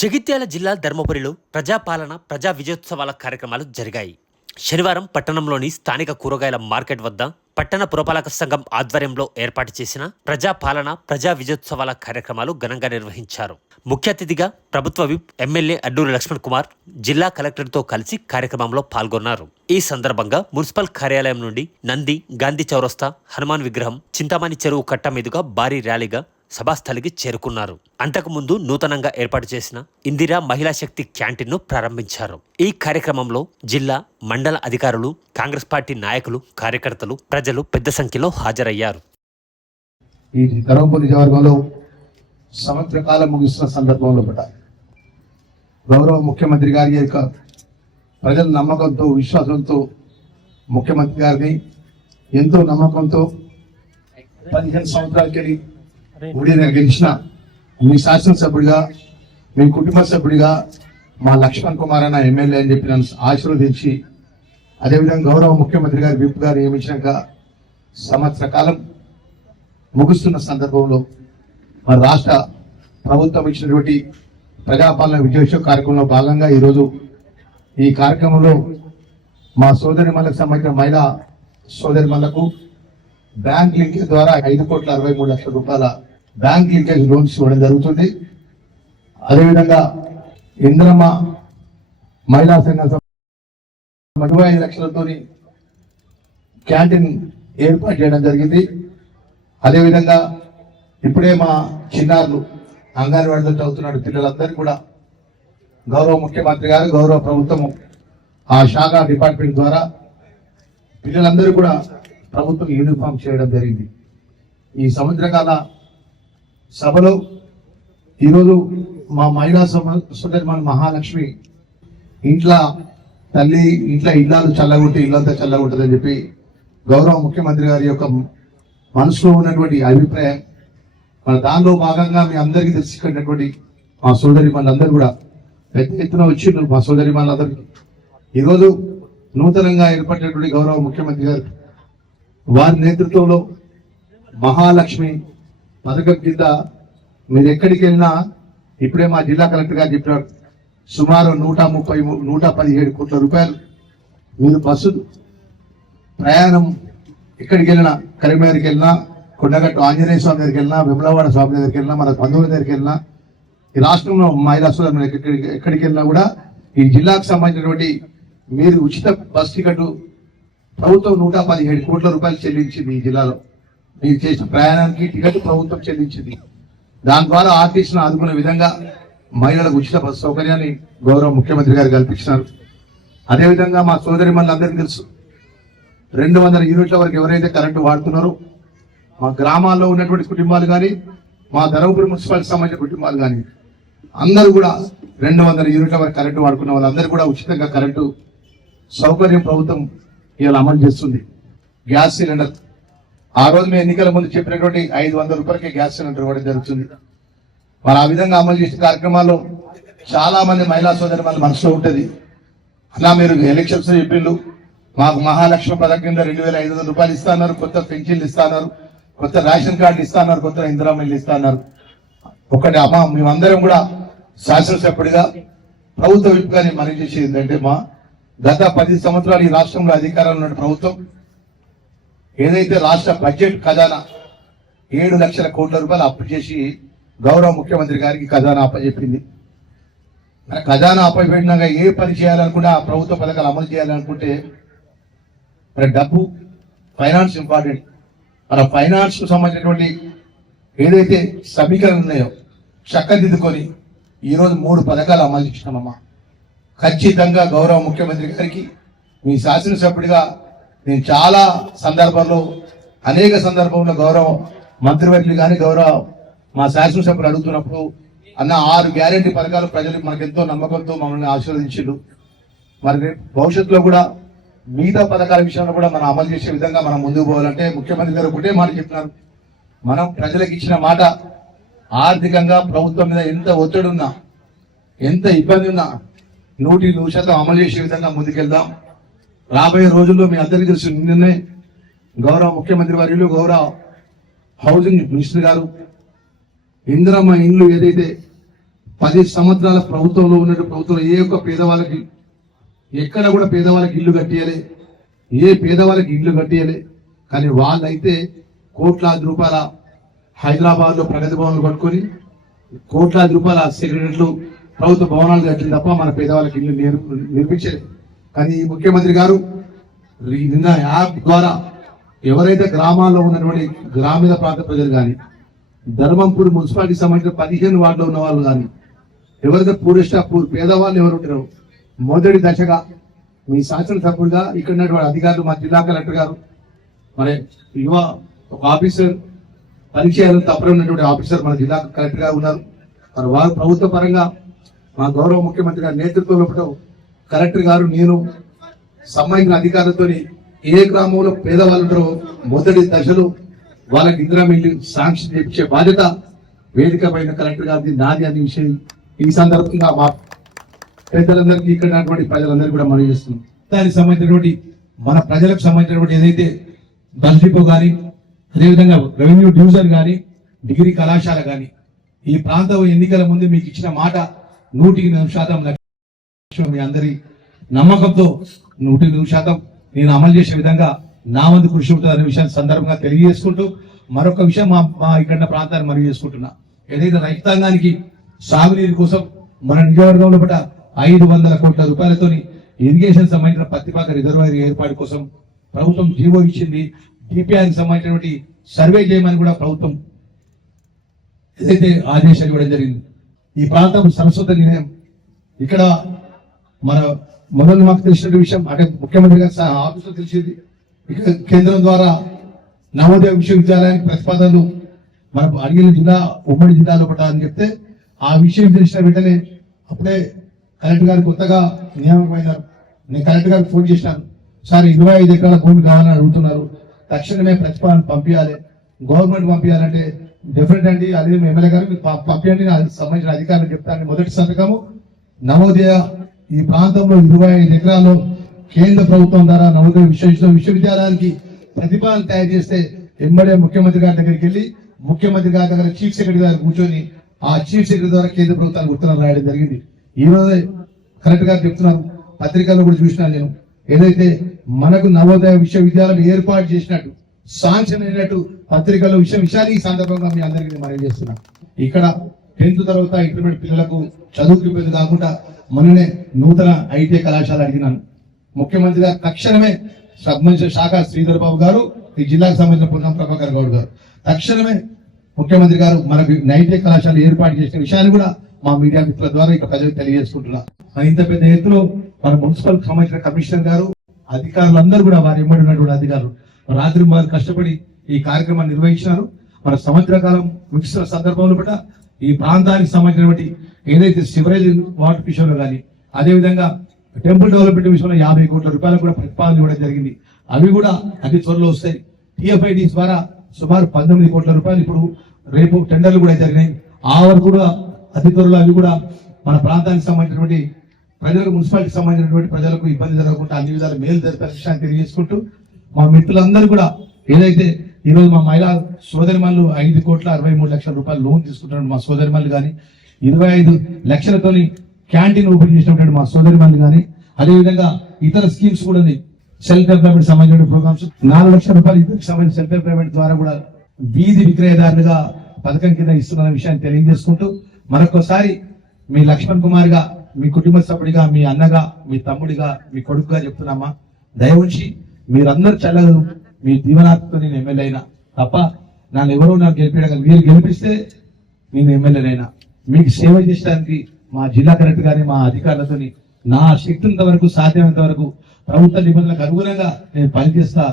జగిత్యాల జిల్లా ధర్మపురిలో ప్రజాపాలన ప్రజా విజయోత్సవాల కార్యక్రమాలు జరిగాయి. శనివారం పట్టణంలోని స్థానిక కూరగాయల మార్కెట్ వద్ద పట్టణ పురపాలక సంఘం ఆధ్వర్యంలో ఏర్పాటు చేసిన ప్రజాపాలన ప్రజా విజయోత్సవాల కార్యక్రమాలు ఘనంగా నిర్వహించారు. ముఖ్య అతిథిగా ప్రభుత్వ విప్ ఎమ్మెల్యే అడ్డూరి లక్ష్మణ్ కుమార్ జిల్లా కలెక్టర్తో కలిసి కార్యక్రమంలో పాల్గొన్నారు. ఈ సందర్భంగా మున్సిపల్ కార్యాలయం నుండి నంది గాంధీ చౌరస్తా హనుమాన్ విగ్రహం చింతామణి చెరువు కట్ట మీదుగా భారీ ర్యాలీగా సభాస్థలికి చేరుకున్నారు. అంతకుముందు నూతనంగా ఏర్పాటు చేసిన ఇందిరా మహిళా శక్తి క్యాంటీన్ను ప్రారంభించారు. ఈ కార్యక్రమంలో జిల్లా మండల అధికారులు కాంగ్రెస్ పార్టీ నాయకులు కార్యకర్తలు ప్రజలు పెద్ద సంఖ్యలో హాజరయ్యారు. ఈ ధర్మపురి నియోజకవర్గంలో సంవత్సర కాలం ముగిస్తున్న సందర్భంలో పట గౌరవ ముఖ్యమంత్రి గారి యొక్క ప్రజల నమ్మకంతో విశ్వాసంతో ముఖ్యమంత్రి గారిని ఎంతో నమ్మకంతో పదిహేను సంవత్సరాలకెళ్ళి ఊడిన గెలిచిన మీ శాసనసభ్యుడిగా మీ కుటుంబ సభ్యుడిగా మా లక్ష్మణ్ కుమార్ అన్న ఎమ్మెల్యే అని చెప్పి నన్ను ఆశీర్వదించి అదేవిధంగా గౌరవ ముఖ్యమంత్రి గారు విప్ గారు నియమించినాక సంవత్సర కాలం ముగుస్తున్న సందర్భంలో మన రాష్ట్ర ప్రభుత్వం ఇచ్చినటువంటి ప్రజాపాలన విజయోత్సవ కార్యక్రమంలో భాగంగా ఈరోజు ఈ కార్యక్రమంలో మా సోదరి మళ్ళకు సంబంధించిన మహిళా సోదరి మళ్ళకు బ్యాంక్ లింక్ ద్వారా ఐదు కోట్ల అరవై మూడు లక్షల రూపాయల బ్యాంక్ లింకేజ్ లోన్స్ ఇవ్వడం జరుగుతుంది. అదేవిధంగా ఇంద్రమ్మ మహిళా సంఘం ఇరవై ఐదు లక్షలతో క్యాంటీన్ ఏర్పాటు చేయడం జరిగింది. అదేవిధంగా ఇప్పుడే మా చిన్నారులు అంగన్వాడీలో చదువుతున్నాడు పిల్లలందరికీ కూడా గౌరవ ముఖ్యమంత్రి గారు గౌరవ ప్రభుత్వము ఆ శాఖ డిపార్ట్మెంట్ ద్వారా పిల్లలందరూ కూడా ప్రభుత్వం యూనిఫామ్ చేయడం జరిగింది. ఈ సంవత్సరకాల సభలో ఈరోజు మా మహిళా సభ మన మహాలక్ష్మి ఇంట్లో తల్లి ఇంట్లో ఇల్లాలు చల్లగొట్టి ఇల్లంతా చల్లగొట్టదని చెప్పి గౌరవ ముఖ్యమంత్రి గారి యొక్క మనసులో ఉన్నటువంటి అభిప్రాయం మన దానిలో భాగంగా మీ అందరికీ తెలుసుకున్నటువంటి మా సోదరి మనందరూ కూడా పెద్ద ఎత్తున వచ్చిండ్రు మా సోదరి మనందరికీ ఈరోజు నూతనంగా ఏర్పడినటువంటి గౌరవ ముఖ్యమంత్రి గారు వారి నేతృత్వంలో మహాలక్ష్మి పథకం కింద మీరు ఎక్కడికి వెళ్ళినా ఇప్పుడే మా జిల్లా కలెక్టర్ గారు చెప్పినారు సుమారు నూట ముప్పై నూట పదిహేడు కోట్ల రూపాయలు మీరు బస్సు ప్రయాణం ఎక్కడికి వెళ్ళినా కరీంనగర్కి వెళ్ళినా కొండగట్టు ఆంజనేయ స్వామి దగ్గరికి వెళ్ళినా విమలవాడ స్వామి దగ్గరికి వెళ్ళినా మన బంధువుల దగ్గరికి వెళ్ళినా ఈ రాష్ట్రంలో మహిళా సోదరులు ఎక్కడికి ఎక్కడికి వెళ్ళినా కూడా ఈ జిల్లాకు సంబంధించినటువంటి మీరు ఉచిత బస్ టికెట్ ప్రభుత్వం నూట పదిహేడు కోట్ల రూపాయలు చెల్లించింది ఈ జిల్లాలో. మీరు చేసిన ప్రయాణానికి టికెట్ ప్రభుత్వం చెల్లించింది. దాని ద్వారా ఆర్టీసీని ఆదుకునే విధంగా మహిళలకు ఉచిత బస్సు సౌకర్యాన్ని గౌరవ ముఖ్యమంత్రి గారు కల్పించినారు. అదేవిధంగా మా సోదరి అందరికీ తెలుసు రెండు వందల యూనిట్ల వరకు ఎవరైతే కరెంటు వాడుతున్నారో మా గ్రామాల్లో ఉన్నటువంటి కుటుంబాలు కానీ మా ధర్మపురి మున్సిపాలిటీ సంబంధించిన కుటుంబాలు కానీ అందరూ కూడా రెండు వందల యూనిట్ల వరకు కరెంటు వాడుకున్న వాళ్ళందరూ కూడా ఉచితంగా కరెంటు సౌకర్యం ప్రభుత్వం ఇవాళ అమలు చేస్తుంది. గ్యాస్ సిలిండర్ ఆ రోజు మేము ఎన్నికల ముందు చెప్పినటువంటి ఐదు వందల రూపాయలకి గ్యాస్ సిలిండర్ ఇవ్వడం జరుగుతుంది. మరి ఆ విధంగా అమలు చేసిన కార్యక్రమాల్లో చాలా మంది మహిళా సోదరి మన మనసులో ఉంటుంది. అలా మీరు ఎలక్షన్స్ చెప్పిండు మాకు మహాలక్ష్మి పథకం కింద రెండు వేల ఐదు వందల రూపాయలు ఇస్తాన్నారు. కొత్త పెన్షన్లు ఇస్తాన్నారు. కొత్త రేషన్ కార్డులు ఇస్తాన్నారు. కొత్త ఇందిరామిల్లు ఇస్తాన్నారు. ఒకటి అమ్మా మేమందరం కూడా శాసనసభ్యుడిగా ప్రభుత్వ విప్పుగానే మనం చేసేది ఏంటంటే మా గత పది సంవత్సరాలు ఈ రాష్ట్రంలో అధికారంలో ఉన్న ప్రభుత్వం ఏదైతే రాష్ట్ర బడ్జెట్ ఖజానా ఏడు లక్షల కోట్ల రూపాయలు అప్పు చేసి గౌరవ ముఖ్యమంత్రి గారికి ఖజానా అప్పచెప్పింది మన ఖజానా అప్పచెప్పినాక ఏ పని చేయాలనుకుంటే ఆ ప్రభుత్వ పథకాలు అమలు చేయాలనుకుంటే మరి డబ్బు ఫైనాన్స్ ఇంపార్టెంట్. మన ఫైనాన్స్కు సంబంధించినటువంటి ఏదైతే సమీకరణలు ఉన్నాయో చక్కదిద్దుకొని ఈరోజు మూడు పథకాలు అమలు చేసినామమ్మా. ఖచ్చితంగా గౌరవ ముఖ్యమంత్రి గారికి మీ శాసనసభ్యుడిగా నేను చాలా సందర్భాల్లో అనేక సందర్భంలో గౌరవ మంత్రివర్యులు కానీ గౌరవ మా శాసనసభ్యులు అడుగుతున్నప్పుడు అన్న ఆరు గ్యారెంటీ పథకాలు ప్రజలు మనకు ఎంతో నమ్మకంతో మమ్మల్ని ఆశీర్వదించారు మరి భవిష్యత్తులో కూడా మిగతా పథకాల విషయంలో కూడా మనం అమలు చేసే విధంగా మనం ముందుకు పోవాలంటే ముఖ్యమంత్రి గారు ఒకటే మాట చెప్తున్నారు మనం ప్రజలకు ఇచ్చిన మాట ఆర్థికంగా ప్రభుత్వం మీద ఎంత ఒత్తిడి ఉన్నా ఎంత ఇబ్బంది ఉన్నా నూటి నూరు శాతం అమలు చేసే విధంగా ముందుకెళ్దాం. రాబోయే రోజుల్లో మీ అందరికీ తెలుసు నిన్నే గౌరవ ముఖ్యమంత్రి వర్యులు గౌరవ హౌసింగ్ మినిస్టర్ గారు ఇందిరమ్మ ఇండ్లు ఏదైతే పది సంవత్సరాల ప్రభుత్వంలో ఉన్నట్టు ప్రభుత్వంలో ఏ ఒక్క పేదవాళ్ళకి ఎక్కడ కూడా పేదవాళ్ళకి ఇల్లు కట్టియలే ఏ పేదవాళ్ళకి ఇల్లు కట్టియలే కానీ వాళ్ళైతే కోట్లాది రూపాయల హైదరాబాద్లో ప్రగతి భవన్లు కట్టుకొని కోట్లాది రూపాయల సెక్రటరీలు ప్రభుత్వ భవనాలు కట్టింది తప్ప మన పేదవాళ్ళకి ఇల్లు నిర్మించలేదు కానీ ఈ ముఖ్యమంత్రి గారు నిన్న యాప్ ద్వారా ఎవరైతే గ్రామాల్లో ఉన్నటువంటి గ్రామీణ ప్రాంత ప్రజలు కానీ ధర్మంపూర్ మున్సిపాలిటీ సంబంధించిన పదిహేను వార్డులో ఉన్న వాళ్ళు కానీ ఎవరైతే పూరిష్ట పూర్ పేదవాళ్ళు ఎవరు ఉంటారో మొదటి దశగా మీ శాసనసభ్యుడిగా ఇక్కడ ఉన్నటువంటి అధికారులు మా జిల్లా కలెక్టర్ గారు మరి యువ ఒక ఆఫీసర్ పరిచయాలు తప్పని ఉన్నటువంటి ఆఫీసర్ మన జిల్లా కలెక్టర్ గారు ఉన్నారు. మరి వారు ప్రభుత్వ పరంగా మా గౌరవ ముఖ్యమంత్రి గారి నేతృత్వంలో కలెక్టర్ గారు నేను సంబంధించిన అధికారులతో ఏ గ్రామంలో పేదవాళ్ళు ఉంటారో మొదటి దశలో వాళ్ళకి ఇందిరా మిల్లు శాంక్షన్ చేయించే బాధ్యత వేదిక పైన కలెక్టర్ గారిది నాది అనే విషయం ఈ సందర్భంగా మా పెద్దలందరికీ ఇక్కడ ప్రజలందరికీ కూడా మనం చేస్తున్నాం. దానికి సంబంధించినటువంటి మన ప్రజలకు సంబంధించినటువంటి ఏదైతే బస్ డిపో కానీ అదేవిధంగా రెవెన్యూ డివిజన్ కానీ డిగ్రీ కళాశాల కానీ ఈ ప్రాంతం ఎన్నికల ముందు మీకు ఇచ్చిన మాట నూటికి నూరు శాతం లక్ష్యం మీ అందరి నమ్మకంతో నూటి నూరు శాతం నేను అమలు చేసే విధంగా నా వంతు కృషి ఉంటుంది అనే విషయాన్ని సందర్భంగా తెలియజేసుకుంటూ మరొక విషయం మా మా ఇక్కడ ప్రాంతాన్ని మనవి చేసుకుంటున్నా. ఏదైతే రైతాంగానికి సాగునీరు కోసం మన నియోజకవర్గంలో పట ఐదు వందల కోట్ల రూపాయలతోని ఇరిగేషన్ సంబంధించిన పత్తిపాక రిజర్వాయర్ ఏర్పాటు కోసం ప్రభుత్వం జీవో ఇచ్చింది. డిపిఆర్కి సంబంధించినటువంటి సర్వే చేయమని కూడా ప్రభుత్వం ఏదైతే ఆదేశాలు ఇవ్వడం జరిగింది. ఈ ప్రాంతం సరస్వత నిలయం. ఇక్కడ మన మొదలు మాకు తెలిసిన విషయం అంటే ముఖ్యమంత్రి గారు సహా ఆఫీసులో తెలిసింది. ఇక కేంద్రం ద్వారా నవోదయ విశ్వవిద్యాలయానికి ప్రతిపాదనలు మన అడిగిన జిల్లా ఉమ్మడి జిల్లాలో ఒకట అని చెప్తే ఆ విషయం తెలిసిన వెంటనే అప్పుడే కలెక్టర్ గారు కొత్తగా నియామకమైనారు. నేను కలెక్టర్ గారికి ఫోన్ చేసినాను సార్ ఇరవై ఐదు ఎకరాల భూమి కావాలని అడుగుతున్నారు. తక్షణమే ప్రతిపాదన పంపించాలి గవర్నమెంట్ పంపించాలంటే డెఫినెట్ అండి. అదే ఎమ్మెల్యే గారు మీరు పంపించండి సంబంధించిన అధికారులు చెప్తాను మొదటి సంతకము. నవోదయ ఈ ప్రాంతంలో ఇరవై ఐదు ఎకరాల్లో కేంద్ర ప్రభుత్వం ద్వారా నవోదయ విశ్వ విశ్వవిద్యాలయానికి ప్రతిపాదన తయారు చేస్తే ఎంబడే ముఖ్యమంత్రి గారి దగ్గరికి వెళ్ళి ముఖ్యమంత్రి గారి దగ్గర చీఫ్ సెక్రటరీ గారు కూర్చొని ఆ చీఫ్ సెక్రటరీ ద్వారా కేంద్ర ప్రభుత్వానికి ఉత్తరం రాయడం జరిగింది. ఈ రోజే కలెక్టర్ గారు చెప్తున్నారు. పత్రికల్లో కూడా చూసినాను నేను. ఏదైతే మనకు నవోదయ విశ్వవిద్యాలయం ఏర్పాటు చేసినట్టు సాంక్షన్ అయినట్టు పత్రికల్లో విషయం విషయాన్ని ఈ సందర్భంగా మీ అందరికీ మనం చేస్తున్నాం. ఇక్కడ టెన్త్ తర్వాత ఇంటర్మీడియట్ పిల్లలకు చదువుకి ఇబ్బంది కాకుండా మొన్ననే నూతన ఐటీ కళాశాల అడిగినాను. ముఖ్యమంత్రిగా తక్షణమే సంబంధించిన శాఖ శ్రీధర్ బాబు గారు ఈ జిల్లాకు సంబంధించిన పొన్నం ప్రభాకర్ గౌడ్ గారు. తక్షణమే ముఖ్యమంత్రి గారు మనకు నైటే కళాశాల ఏర్పాటు చేసిన విషయాన్ని కూడా మా మీడియా మిత్రుల ద్వారా ఇక ప్రజలకు తెలియజేసుకుంటున్నా. ఇంత పెద్ద ఎత్తులో మన మున్సిపల్ సంబంధించిన కమిషనర్ గారు అధికారులందరూ కూడా వారి ఎంబడి ఉన్నటువంటి అధికారులు. రాత్రి వారు కష్టపడి ఈ కార్యక్రమాన్ని నిర్వహించినారు. మన సంవత్సర కాలం ముగిసిన సందర్భంలో కూడా ఈ ప్రాంతానికి సంబంధించినటువంటి ఏదైతే సివరేజ్ వాటర్ విషయంలో కానీ అదేవిధంగా టెంపుల్ డెవలప్మెంట్ విషయంలో యాభై కోట్ల రూపాయలు కూడా ప్రతిపాదన ఇవ్వడం జరిగింది. అవి కూడా అతి త్వరలో వస్తాయి. టిఎఫ్ఐడి ద్వారా సుమారు పంతొమ్మిది కోట్ల రూపాయలు ఇప్పుడు రేపు టెండర్లు కూడా జరిగినాయి. ఆ వరకు కూడా అతి త్వరలో అవి కూడా మన ప్రాంతానికి సంబంధించినటువంటి ప్రజలకు మున్సిపాలిటీకి సంబంధించినటువంటి ప్రజలకు ఇబ్బంది జరగకుండా అన్ని విధాలు మేలు జరిపే విషయాన్ని తెలియజేసుకుంటూ మా మిత్రులందరూ కూడా ఏదైతే ఈరోజు మా మహిళా సోదరిమల్లు ఐదు కోట్ల అరవై మూడు లక్షల రూపాయలు లోన్ తీసుకుంటున్నాడు మా సోదరిమల్లు కానీ ఇరవై ఐదు లక్షలతోని క్యాంటీన్ ఓపెన్ చేసినటువంటి మా సోదరిమల్లు కానీ అదేవిధంగా ఇతర స్కీమ్స్ కూడా సెల్ఫ్ ఎంప్లాయ్మెంట్ సంబంధించిన ప్రోగ్రామ్స్ నాలుగు లక్షల రూపాయలు ఇద్దరికి సంబంధించిన సెల్ఫ్ ఎంప్లాయ్మెంట్ ద్వారా కూడా వీధి విక్రయదారులుగా పథకం కింద ఇస్తున్న విషయాన్ని తెలియజేసుకుంటూ మరొకసారి మీ లక్ష్మణ్ కుమార్గా మీ కుటుంబ సభ్యుడిగా మీ అన్నగా మీ తమ్ముడిగా మీ కొడుకుగా చెప్తున్నామా? దయవుంచి మీరందరూ చల్లదు మీ దీవనాథతో నేను ఎమ్మెల్యే అయినా తప్ప నన్ను ఎవరో నాకు గెలిపించగల మీరు గెలిపిస్తే నేను ఎమ్మెల్యేనైనా మీకు సేవ చేసడానికి మా జిల్లా కలెక్టర్ గారి మా అధికారులతోని నా శక్తినంత వరకు సాధ్యమైనంత వరకు ప్రభుత్వ నిబంధనలకు అనుగుణంగా నేను పనిచేస్తా